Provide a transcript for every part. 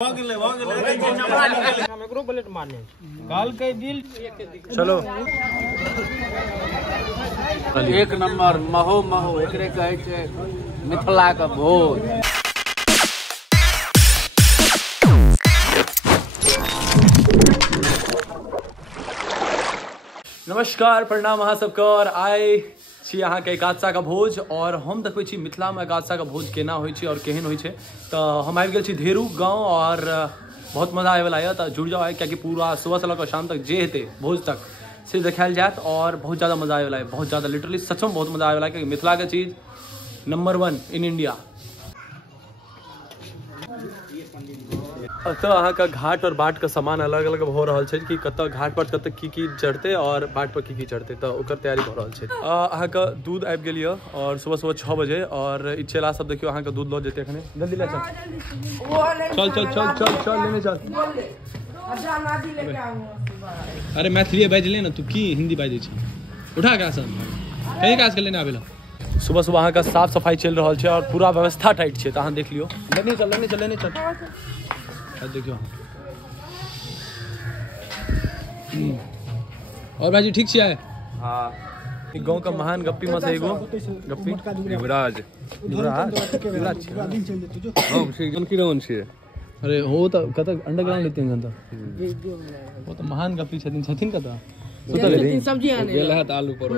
चलो एक नंबर महो महो एकरे कहै छै मिथिला का भोज। नमस्कार प्रणाम अहाँ सबके और आइ छी अहाँ के एकादशा का भोज और हम देखबै छी मिथिला में एकादशा का भोज केना होइ छै और केहन होइ छै। तो हम आबि गेल छी धेरू गाँव और बहुत मजा आए वाला है। तो जुड़ जाओ क्या पूरा सुबह से लग शाम तक जे हेते भोज तक से देखायल जात और बहुत ज़्यादा मजा आए वाला है। बहुत ज़्यादा लिटरली सच में बहुत मजा आए वाला है क्योंकि मिथिला के चीज़ नंबर 1 इन इंडिया। तो अहाँ का घाट और बाट का सामान अलग अलग हो रहा है कि कत घाट पर कत की चढ़ते और बाट पर की चढ़ते तो ओकर तैयारी हो रहा है। अहाँ का दूध आबि गेल और सुबह 6 बजे और ई चेला सब देखियो अहाँ का दूध लो जेते एखने जल्दी ले चल चल चल चल चल चल लेने चल। अरे मैथिली बाज ले ना तू की हिंदी बाजै छी उठा के सब कहीं काज कर लेने आबेला। सुबह सुबह अहाँ का साफ सफाई चल रहा है और पूरा व्यवस्था टाइट है। तो अहाँ देख लियो लेने चल लेने चल लेने चल देखियो। और भाजी ठीक छियै? हाँ गाँव का महान गप्पी में से एगो गप्पी युवराज अरे हो तो कत अंडरग्राउंड लेते हैं जनता वो तो महान गप्पी छथिन छथिन कत सुतल है सब्जी आने गेल है आलू पर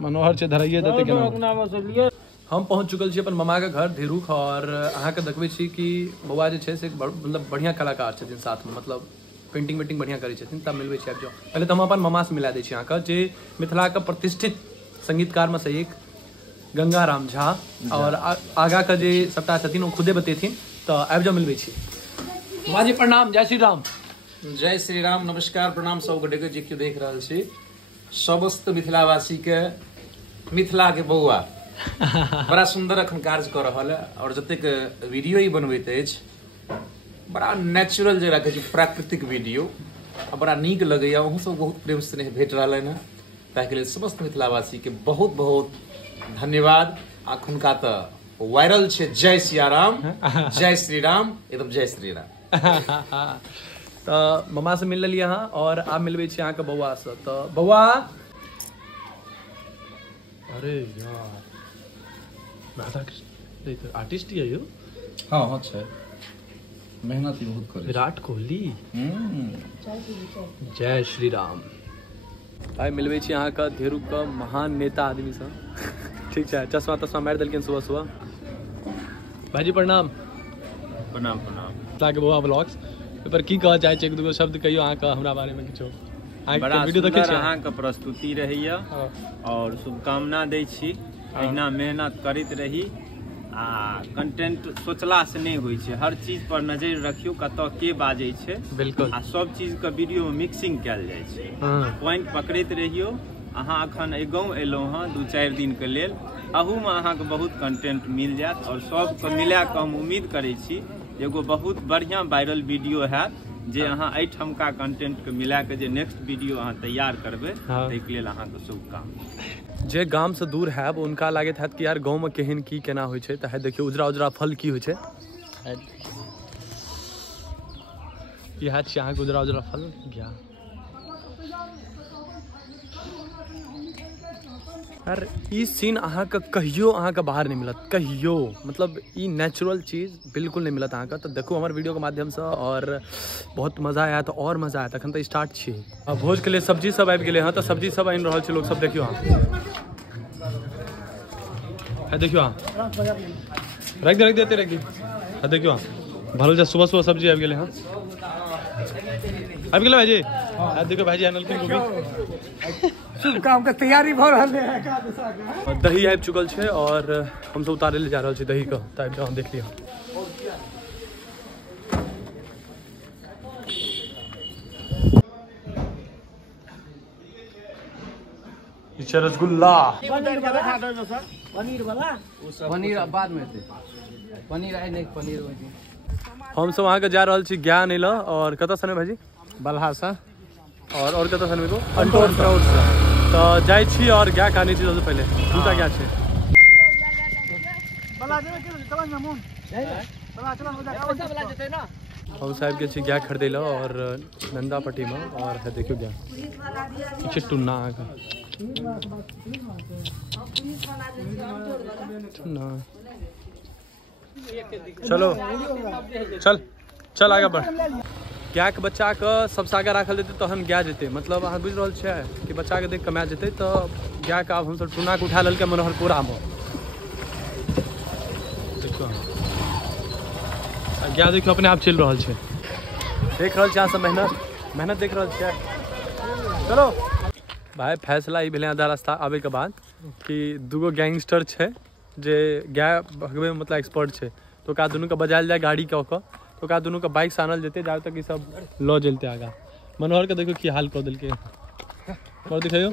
मनोहर से धराइए देते केना। हम पहुंच चुकल छी अपन मामा के घर धेरुख और अहाँ के देखबै छी कि बौआ जे छै से मतलब बढ़िया कलाकार छथिन साथ में मतलब पेंटिंग वेंटिंग बढ़िया करै छथिन। तब मिलबै छी आबि जाओ। पहले तो हम अपन मामा से मिला दै छी अहाँ के जे मिथिला के प्रतिष्ठित संगीतकार में से एक गंगाराम झा और आगा का जे सबटा छथिन वो खुदे बतेथिन। तो आबि जाओ मिलबै छी। माजी प्रणाम जय श्री राम। जय श्री राम नमस्कार प्रणाम सब गोटे के जे केओ देख रहल छी समस्त मिथिलावासी के मिथिला के बौआ बड़ा सुंदर अखन कार्य कर रहा है और जतेक वीडियो ही बनबैत अछि बड़ा नेचुरल जे रखे प्राकृतिक वीडियो बड़ा नीक लगैया। अहूँ सब बहुत प्रेम स्नेह भेट रहा है ताकि लेल समस्त मिथिलावासी के बहुत बहुत धन्यवाद। अखुनका तो वायरल छे जय सिया राम जय श्री राम एकदम जय श्री राम। तो ममा से मिल लिया हाँ और आप मिलबे छी अहाँ के बौआ से। तो बौआ अरे यार राधा कृष्ण आर्टिस्ट ही है यो। हाँ हाँ छै मेहनत ही बहुत करे। विराट कोहली जय श्री राम। आइ मिलबे छी अहाँ का धेरू का महान नेता आदमी से ठीक है। चश्मा तश्मा मार दिलखिन सुबह सुबह। भाजी प्रणाम प्रणाम प्रणाम। के बौआ ब्लॉग्स पर की कह चाहे एक दूगो शब्द कहियो अहाँ का हमरा बारे में किछो। बड़ा सुंदर अहाँ के प्रस्तुति रहैया और शुभकामना दै छी अहिना मेहनत करैत रही आ कंटेंट सोचला से नहीं होइ छै हर चीज पर नजर रखियो कतऽ के बाजै छै बिल्कुल आ सब चीज के वीडियो में मिक्सिंग कैल जाय छै पॉइंट पकड़ैत रहियो। अहाँ अखन ए गाँव एलहुँ हँ 2-4 दिन के लेल अहू में अहाँ के बहुत कंटेंट मिल जायत और सबके मिला के हम उम्मीद करै छी एगो बहुत बढ़िया वायरल वीडियो हैत जे अहाँ एहिठमका कंटेंट के मिला के जे नेक्स्ट वीडियो अहाँ तैयार करबै ताहिके लेल अहाँ के शुभकामना। जे गाम से दूर है उनका लागत है कि यार गाँव में केहन की केना होइ छै। त देखियो उजरा उजरा फल की होइ छै इएह छै अहाँ के उजरा उजरा फल क्या यार ई सीन अहाँ के कहियो अहाँ के बाहर नहीं मिलत कहियो मतलब ई नेचुरल चीज बिल्कुल नहीं मिलत अहाँ के। तो देखो हमारे वीडियो के माध्यम से और बहुत मजा आया तो और मजा आया अखन तो स्टार्ट छी। अब भोज के लिए सब्जी सब आबि गेले हैं तो सब्जी सब आनि रहल छै लोग सब देखियो अहाँ देखियो अहाँ रख देते रख दी देखियो अहाँ भरल जा सुबह सुबह सब्जी आबि गेले हैं आबि गेले भाईजी देखो भाईजी आनलखिन गोभी काम के तैयारी भ रहल है। दही आबि चुकल छै और हम सब उतारे ले जा रहल छी दही के। तब हम देख लिया रसगुल्ला पनीर बाद में पनीर आइ नहीं पनीर हम सब वहाँ के जा रहल छी ज्ञान एला और कत सन भाजी बल्हा सा और कत सन को अंटोर तो जाय छी और क्या खानी छी सबसे पहले दूटा क्या छे हम साहब के गाय खरीदे ला और नंदापट्टी में और है देखियो गाय पीछे टुन्ना आगा टुन्ना चलो चल चल आगे बढ़ गाय के बच्चा के सबसे आगे रखल देते तो हम गाय जेते मतलब अहाँ बुझ रहल छियै कि बच्चा के देख कमा जेते तो गाय के अब हम सब टुन्ना के उठा लेलकै मनोहर पूरा में गाय देखियो अपने आप चल रहा है देख रहा है सब मेहनत देख रहा है। चलो भाई फैसला ही भेले आधा रास्ता आबे के बाद कि दूगो गैंगस्टर छे जे गाय भगवे में मतलब एक्सपर्ट छे तो का दोनों का बजायल जाए गाड़ी के ओकर तो का दोनों का बाइक से आनल जेते जाब तक ई सब लो जलते आगा। मनोहर के देखो की हाल कर दिलके और दिखाइयो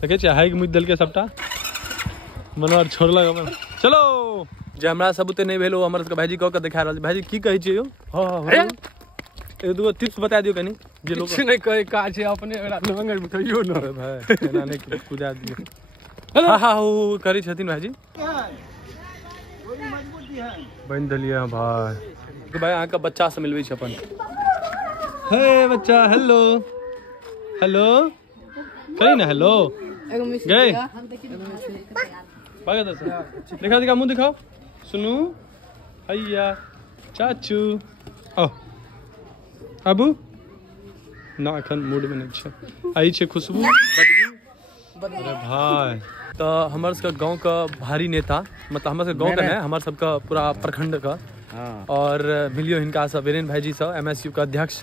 देखे छे हाइक मुद दिलके सबटा मनोहर छोड़लक अपन। चलो जे हमरा सबूते नहीं भेलो हमर सबके भाईजी कह के देखा रहल भाईजी की कहै छियै यो हां एक दो टिप्स बता दियो कनी जे लोग नहीं कहे का छै अपने लंगर में कहियो न भाई एना नहीं कुदा दियो हां हां ओ करै छथिन भाईजी बन दलिया भाई कि भाई अहाँ का बच्चा से मिलबै छै अपन हे बच्चा हेलो हेलो कही ना हेलो गए भागा दस दिखा दिखा मुंह दिखाओ सुनू भैया चाचू ओ अबू ना एखन मूड में नहीं छै आई छै खुशबू अरे भाई तो हमारे सबके गांव का भारी नेता मतलब हमारे सबके गांव का नहीं हमारे सबका पूरा प्रखंड का और मिलियो हिनका सब वीरेंद्र भाईजी सब एमएसयू का अध्यक्ष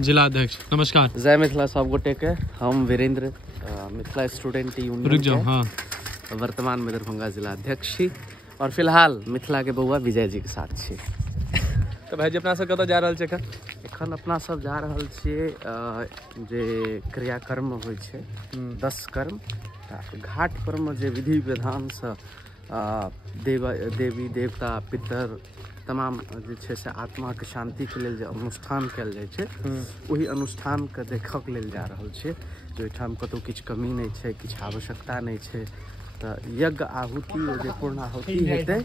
जिला अध्यक्ष नमस्कार जय मिथिला सब गोटे के हम वीरेंद्र मिथिला स्टूडेंट यूनियन रुक जाओ हाँ वर्तमान में दरभंगा जिला अध्यक्ष छी और फिलहाल मिथिला के बउआ विजय जी के साथ छी। तो भाईजी अपना सब कतऽ जा रहल छै एखन अपना सब जा रहल छियै जे क्रियाकर्म होइ छै 10 कर्म घाट पर में जे विधि विधान से देवी देवता पितर तमाम जे छै से आत्मा के शांति के लेल जे अनुष्ठान कयल जाइ छै वही अनुष्ठान के देखक लेल जा रहल छै जे ओहिठाम कतौ किछु कमी नहीं छै किछु आवश्यकता नहीं छै तो यज्ञ आहुति जे पूर्ण आहुति हेतै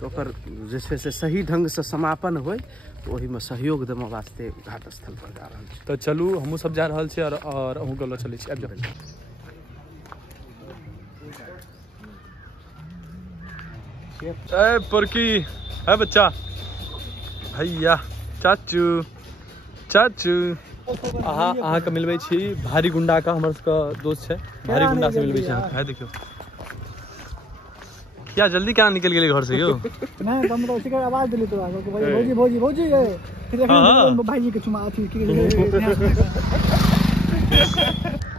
तो ओकर जे छै से सही ढंग से समापन होय तो ओहि में सहयोग देबऽ वास्ते घाट स्थल पर जा रहल छै। तो चलू हमहूँ सब जा रहल छी और अहूँ गलो चलै छी आबि जाओ ए पुरकी है बच्चा भैया चाचू चाचू अहाँ के मिलबै छी भारी गुंडा का हमर सबके दोस्त छै भारी गुंडा से मिलबै छी अहाँ है देखियो क्या जल्दी क्या निकल गेलै घर से यो नहीं हम तो उसी का आवाज दिली तो भौजी भौजी भौजी फिर देखो भाईजी के चुमा अथी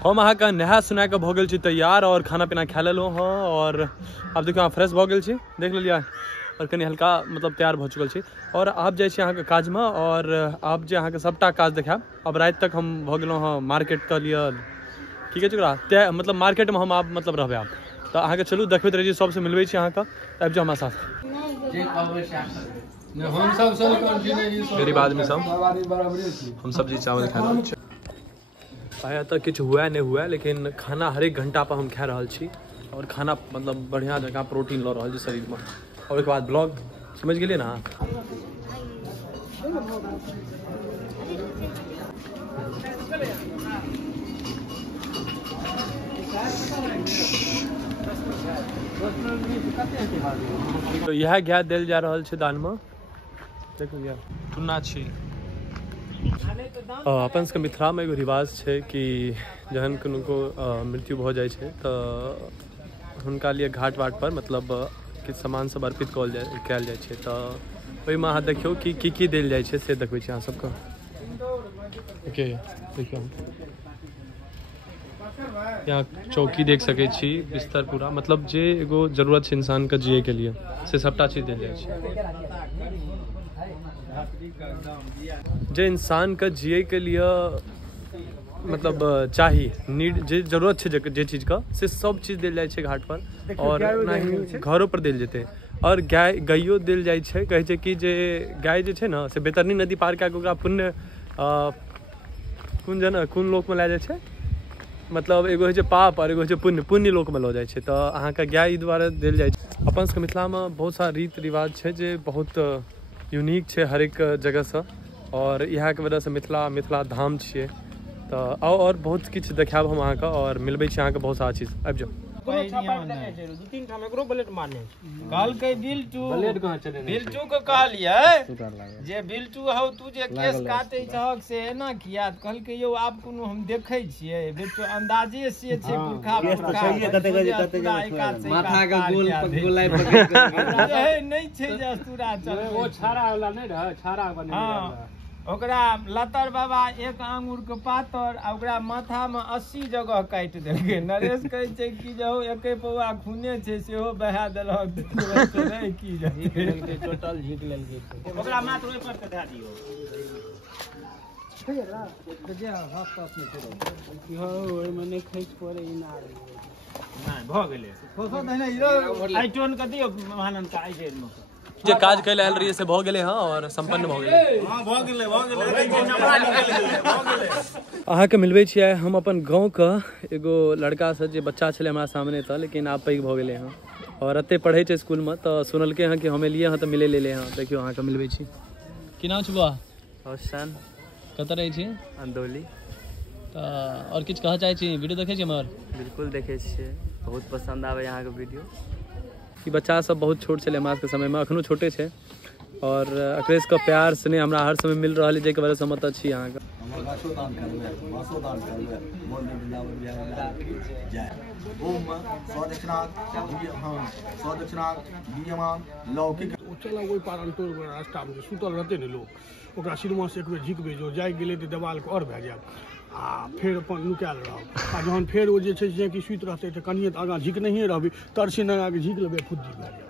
हम अहाँ का नहा सुना के भ गेल छी तैयार और खाना पीना खा लेलो हँ और अब देखियो फ्रेश भ गेल छी देख लेलिए और कनी हल्का मतलब तैयार भ चुकल छी और आप जाए छी अहाँ के काज में और आप जे अहाँ के सबटा काज देखाब अब रात तक हम भ गेलो हँ मार्केट के लिए की कहै छै ओकरा मतलब मार्केट में हम आप मतलब रहबै आप तो अहाँ के चलू देखबैत रहिए सबसे मिलबै छी अहाँ के आबि जाओ हमरा साथ गरीब आदमी सब हम सब्जी चावल खा रहल छी भाई तक किछु हुआ नहीं हुआ लेकिन खाना हर एक घंटा पर हम खा रहल छी और खाना मतलब बढ़िया जगह प्रोटीन ल रहल छी शरीर में और एक बाद ब्लॉग समझ गेलिए ना तो यह गाय देल जा रहल छै दान में देखो यार टुन्ना छी अपन सबके मिथिला में एगो रिवाज छै कि जहन किनको मृत्यु भ जाइ छै तऽ हुनका लिए घाट वाट पर मतलब किछु सामान सब अर्पित कयल जाइ छै तऽ ओहिमे अहाँ देखियौ कि की देल जाइ छै से देखबै छी अहाँ सबके ओके देखियौ यहाँ चौकी देख सकै छी बिस्तर पूरा मतलब जे एगो जरूरत छै इंसान के जिये के लिए से सबटा चीज देल जाइ छै जे इंसान के जिये के लिए मतलब चाही नीड जे जरूरत छै जे चीज का से सब चीज देल जाइ छै घाट पर और घरों पर देल जेतै और गायो देल जाइ छै कहै छै कि जे गाय जे छै ने से बैतरनी नदी पार कऽ के ओकरा पुण्य कोन लोक में लए जाइ छै मतलब एगो होइ छै पाप और एगो होइ छै पुण्य, पुण्य लोक में लऽ जाइ छै। तऽ अहाँके गाय ई दुआरे देल जाइ छै। अपन सबके मिथिला में बहुत सारा रीति रिवाज छै जे बहुत यूनिक छै हरेक जगह से, और इएह के वजह से मिथिला धाम छियै। तऽ आओ और बहुत किछु देखायब हम अहाँके, और मिलबै छी अहाँके बहुत सारा चीज। आबि जाओ। कहलकै बिल्टू को कहलिए जे बिल्टू हौ तू जे केस काटे छहक से एना किया? कहलकै यौ आब कोनो हम देखै छियै, बिल्टू अंदाजे से छै पुरखा माथा के गोल गोलाई पकड़ के नहीं छै जे अस्तूरा चल ओ छाड़ा वाला नहीं रह, छाड़ा बने ओकरा लतर बाबा एक आंगुर के पातर आ ओकरा माथा में 80 जगह काटि देलकै। नरेश कहै छै कि जे एके पौआ खूने छै सेहो बहा देलक की जे टोटल झीक लेलकै। ओकरा मात्र ओइ पर के धा दियौ एकरा जे हाफ पास में छै हो ओइ में नै खैस पड़े इनार नै भ गेलै खोसो नै ई आइटोन के दियौ महानंद का आइ जेल में जे काज कैल आयल रहिए से भऽ गेलै हँ और संपन्न भऽ गेलै। हां भऽ गेलै अहाँके मिलबै छियै हम अपन गाँव के एगो लड़का से जे बच्चा छलै हमरा सामने तऽ, लेकिन आब पैघ भऽ गेलै हँ और एते पढ़ै छै स्कूल में। तऽ सुनलकै हँ कि हम एलियै हँ तऽ मिले लेले हँ। देखियो अहाँके मिलबै छी। की नाम छै बा? हसन कतऽ रहै छी? अंदौली। तऽ और किछु कहऽ चाहै छी? वीडियो देखै छी हमर? बिल्कुल देखै छियै, बहुत पसंद आवे यहाँ के वीडियो। ई बच्चा सब बहुत छोट छलै हमरा सबके समय में, अखनो छोटे छै और एकरेस के प्यार स्नेह हमरा हर समय मिल रहल है, जेके वजह से हम एतऽ छी। अहाँके रास्ता में सुतल रहते ने लोग ओकरा सिनेमा से एक बेर झिकबै जो जाग गेलै तऽ देवाल के और भए जायब आ फेर अपन नुकायल रहब। आ जहन फेर ओ जे छै से कि सुति रहतै तऽ कनिए तऽ आगाँ झिक नहिए रहबै, तरसी नगा के झिक लेबै फुद्दी भए जायब।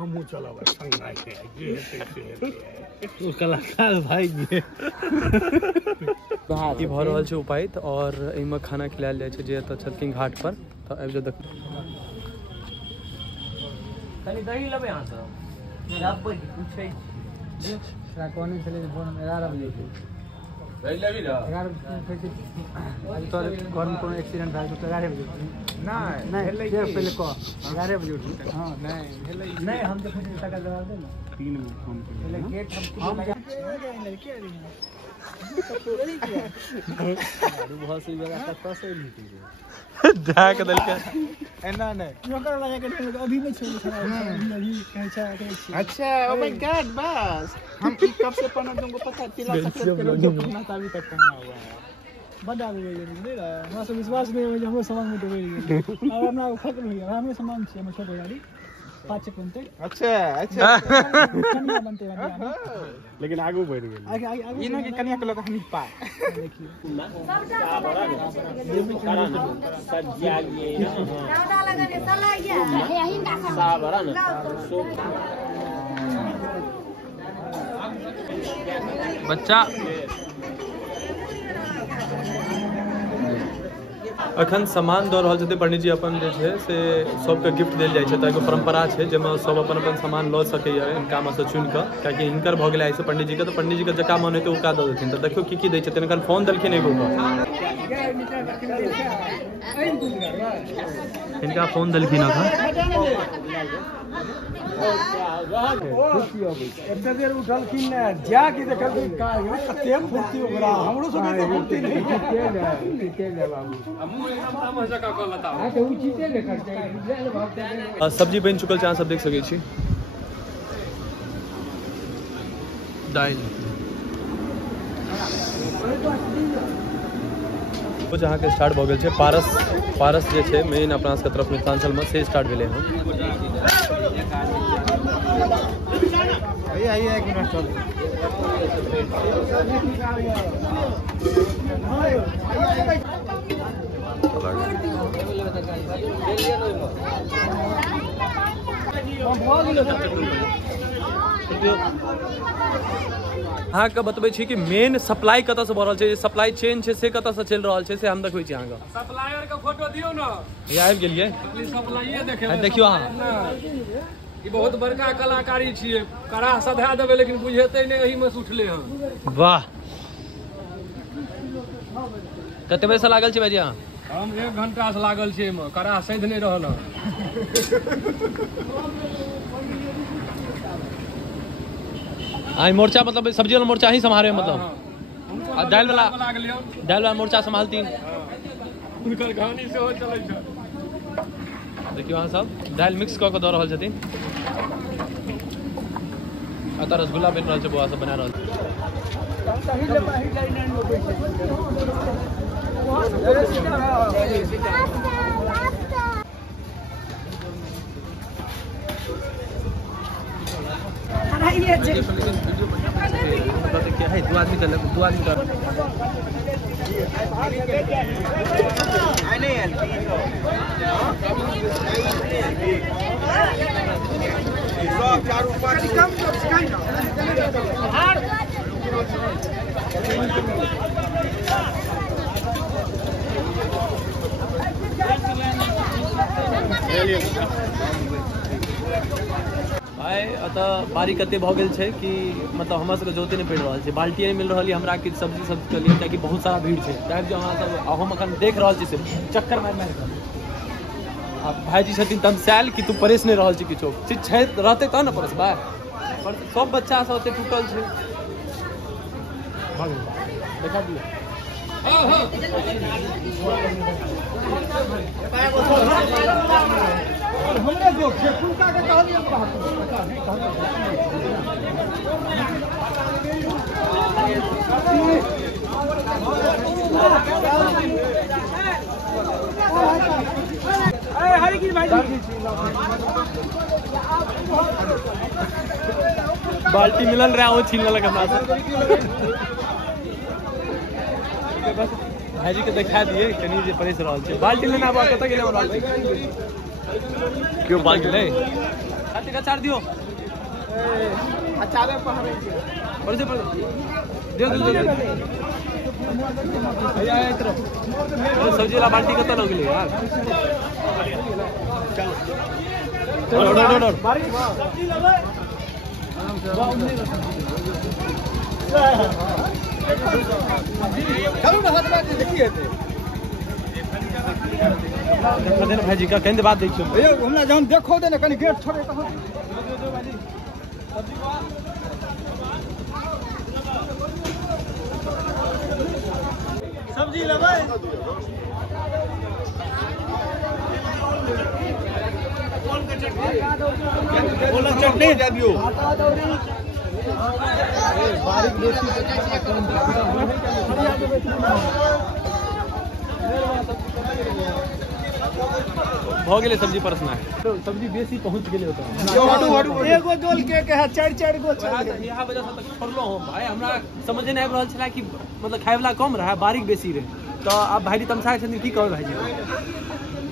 हमहूँ चलब संग राखे जे हेतै से हेतै। ओ कलाकार भाइ गे ई भऽ रहल छै उपाइत और एहिमे खाना खिलायल जाइ छै जे एतऽ छथिन घाट पर। तऽ आबि जाओ देख। कनी दही लेबै अहाँ सब रब्बै पूछै छी कोनी छलै फोन 11 बजे के दही लेबी र 11 बजे तोर घर में कोनो एक्सीडेंट भए गेल 11 बजे नहीं भेलै के पहले को 11 बजे उठी। हां नहीं भेलै नहीं हम देखै छी टका जवाब दे ना 3 में फोन पहले गेट हम लगा लड़के रही बहुत सी जगह कतऽ से लीटी ढाक देलकै एना नहीं ओकर लगा के अभी में छोड़ अभी कहै छै। अच्छा ओ माय गॉड बस हम ई कब से पहना तुमको पता तिला सफेद के जो पहना था अभी तक पहना हुआ है। बड़ा हो गई नहीं रहा हमरा से विश्वास नहीं हो जे हमरो सामान में डूब गई और हमरा खत्म हो गया। हमरे सामान से हम छोड़ गाड़ी 5 बनते। अच्छा कन्या बनते वाला लेकिन आगू बढ़ गेल आगे इनो के कन्या के लोग हनी पा देखिए सब जागिए दादा लगने चला गया यही का साबरा ना बच्चा अखन सम्मान दऽ रहल छथिन पंडित जी। अपन जे छै से सबके गिफ्ट देल जाइ छै। तऽ एगो परम्परा छै जाहिमे सब अपन अपन सामान लऽ सकैए हिनका में से चुनि कऽ, कियाकि हिनकर भऽ गेलै आइसँ पंडित जी के। तऽ पंडित जी के जका मन हेतै उका दऽ देथिन। तऽ देखियौ की दै छथिन। एखन फोन देलखिन एगो हिनका फोन देलखिन एते देर उठलखिन ने जाके देखलखिन का कते फुर्ती ओकरा हमरो सब के फुर्ती नहीं के ले बाबू हमहु एकदम तामस जका क लता आ त उ चीजे देखै छै। सब्जी बनि चुकल छै, अहाँ सब देख सकै छी। दालि कुछ अहाँके स्टार्ट भऽ गेल छै। पारस जे छै मेन अपना सबके तरफ मिथिलांचल में से स्टार्ट भेलै हँ। आइए एक मिनट चल अहाँके बतबै छी कि मेन सप्लाई कतऽ से भऽ रहल छै, जे सप्लाई चेन छै से कतऽ से चलि रहल छै से हम देखबै छी अहाँके। सप्लायर के फोटो दियौ ना। ये आबि गेलियै सप्लाइए देखे देखियौ अहाँ। ई बहुत बड़का कलाकारी छियै, कड़ा सधा देबै लेकिन बुझेतै नहि एही में से उठले हन। वाह कते बजे से लागल छी भाईजी अहाँ? हम 1 घंटा से लागल छी एमे, कड़ा सैध नहीं रहल हन। आई मोर्चा मतलब सब्जी वाला मोर्चा ही संभाले मतलब दाल वाला मोर्चा संभालती। उनकर कहानी से हो चलै छै। देखियो अहाँ सब दाल मिक्स कऽ के दऽ रहल छथिन। अतः रसगुल्ला बन रहल छै, बुआ सब बना रहल छै। दो आदमी कर भाई अतः बारी कते भऽ गेल छै कि मतलब हमरा सबके जोते नहीं पड़ रहा है, बाल्टी नहीं मिल रही है हमरा कि सब्जी सब के लिए, कियाकि बहुत सारा भीड़ है। टाइम जो अहाँ सब हम अखन देख रहल छी से चक्कर मार मार के अब भाईजी छथिन तमसायल कि तू परेश नहीं रहल छी किछो चीज छै रहते त न परेश बा। पर सब बच्चा सब ओते टूटल छै। देखा दियो हमरे जो फुलका के कहलिए बाल्टी मिलन रहा वो छीन लगा हमरा से। भाईजी के दिखा दिए कनी जे परेश रहल छै। बाल्टी लेना बा कत गेले हमरा क्यों बाल्टी ले आते का चार दियो अचारे पहरे पर से दियो भैया इधर सब्जी वाला बाल्टी कत लग गेले यार। चलो डोड सब्जी लेबै चलो ना हाथ में देखिए देना भाईजी का कहने बात देखियो ए हमरा जहन देखो दे न कनी गेट छोड़े कहां सब्जी लेबै बोला चटनी दे दियो बारीक बेसी भ गेले सब्जी परसना सब्जी बेसी पहुंच गेले होता एगो दोल के कहे 4 गो यहां वजह से तक छोड़लो हम भाई हमरा समझ नहीं आबि रहल छला कि मतलब खाय वाला कम रहा बारीक बेसी रहे। तो अब भाईजी तमसा छथिन की कहबै भाईजी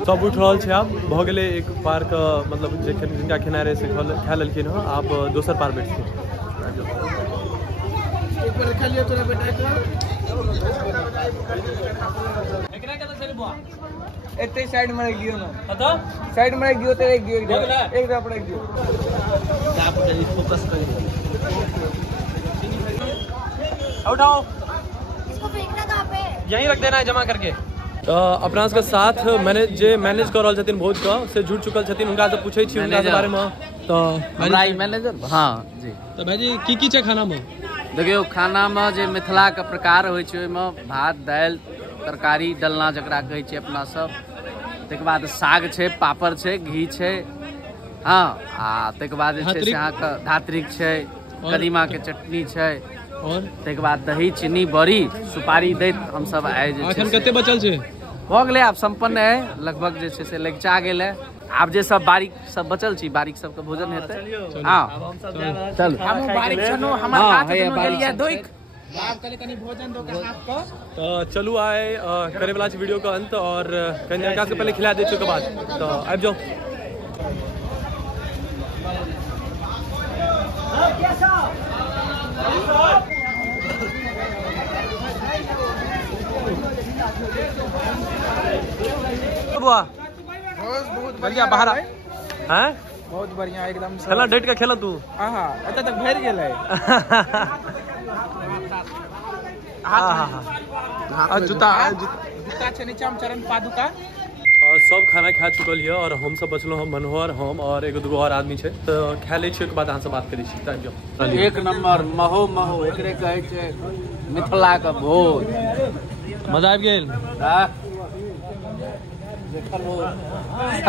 सब उठ रहल छै। आब भ गेले एक पार का मतलब जे जिनका खेनाइ रहे से खा लेलखिन हँ। आप दोसर पार बैठथिन एक बार खा लियो तोरा बेटा एकरा कत चले बुआ एते साइड में रख दियो ना कत साइड में रख दियो तो एक दियो एक तरफ रख दियो आप जल्दी फोकस कर उठाओ इसको फेंकना कहां पे यहीं रख देना है जमा करके। तो अपना के साथ मैनेज कर रहल छथिन भोज का से जुड़ चुकल छथिन उनका से पूछे छी उनका के बारे में। तो भाई मैनेजर हाँ जी तो भाईजी की छै खाना में? देखियो खाना में जे मिथिला के प्रकार होय छै ओय में भात दाल तरकारी डलना जकरा कहै छै अपना सब, तक बाद साग छै पापड़ छै घी छै हाँ आ तक बाद जे छै से अहाँ के धात्रिक छै कदीमा के चटनी छै और तक बाद दही चीनी बड़ी सुपारी दैत हम सब आए जे अखन कते बचल छै? भ गेलै आब संपन्न है लगभग जे छै से लगिचा गेल है। आब जे सब बारीक सब बचल छी बारीक सब के भोजन हेतै। हां चल हम बारीक छनो हमर हाथ में गलिया दोइक आप कले कनी भोजन दो के हाथ को। तो चलू आए करे वाला वीडियो का अंत और कन्या से पहले खिला दे के बाद तो आबि जाओ। बुआ बहुत बढ़िया बाहर हैं बहुत बढ़िया एकदम खेला डेट का खेला तू हां एत तक भर गेलै जूता छै नीचा में चरण पादुका। और सब खाना खा चुकल है और हम सब बचलो हम मनोहर हम और एगो दूगो और आदमी छै तो खा ले छी, ओकर बाद अहाँ से बात करै छी। टाइम जो एक नंबर महो महो एकरे कहै छै मिथिला के भोज। मजा आबि गेल।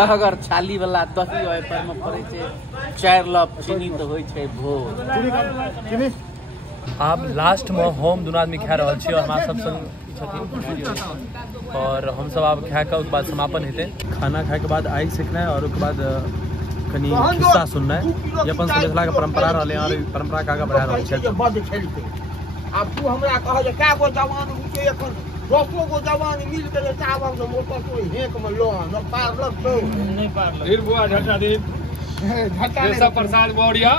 अगर छाली वाला दही ओहि पर में पड़े छै 4 लप चीनी तो होय छै भोज। आब लास्ट में हम दुनू आदमी खा रहल छी और हमरा सब संग छथिन और हम सब आब खा के बाद समापन हेतै। खाना खाए के बाद आगि सेकनाइ और ओकर बाद कनी खिस्सा सुननाइ जे अपन मिथिला के परंपरा रहलै और परंपरा के आगाँ बढ़ा रहल छै। आब तू हमरा कह जे का गो जवान रुके एखन 10 गो जवान मिल के ले चावल के मोटर कोई हेक में लो न पार लगतो नहीं पार लग फिर बुआ झटा दे झटा ने सब प्रसाद बोरिया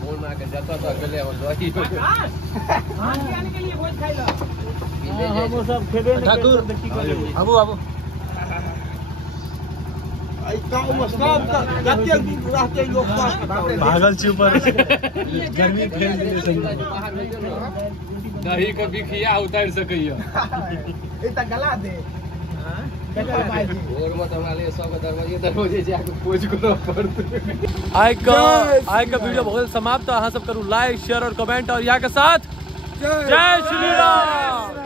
बोलना के जता तक गेले हो दही हां आने के लिए भोज खाइ लो हम सब खेबे नहीं ठाकुर आबू आबू आई गांव में सब जते रहते लोग भागल छी ऊपर गर्मी फैल गेलै संग दही के बिखिया उतार सकैया ए त गला दे और मत हमरा ले सब दरवाजे जाके खोज करऽ पड़तै। आइ का वीडियो बहुत समाप्त। अहाँ सब करू लाइक शेयर और कमेंट और यहाँ के साथ जय श्री राम।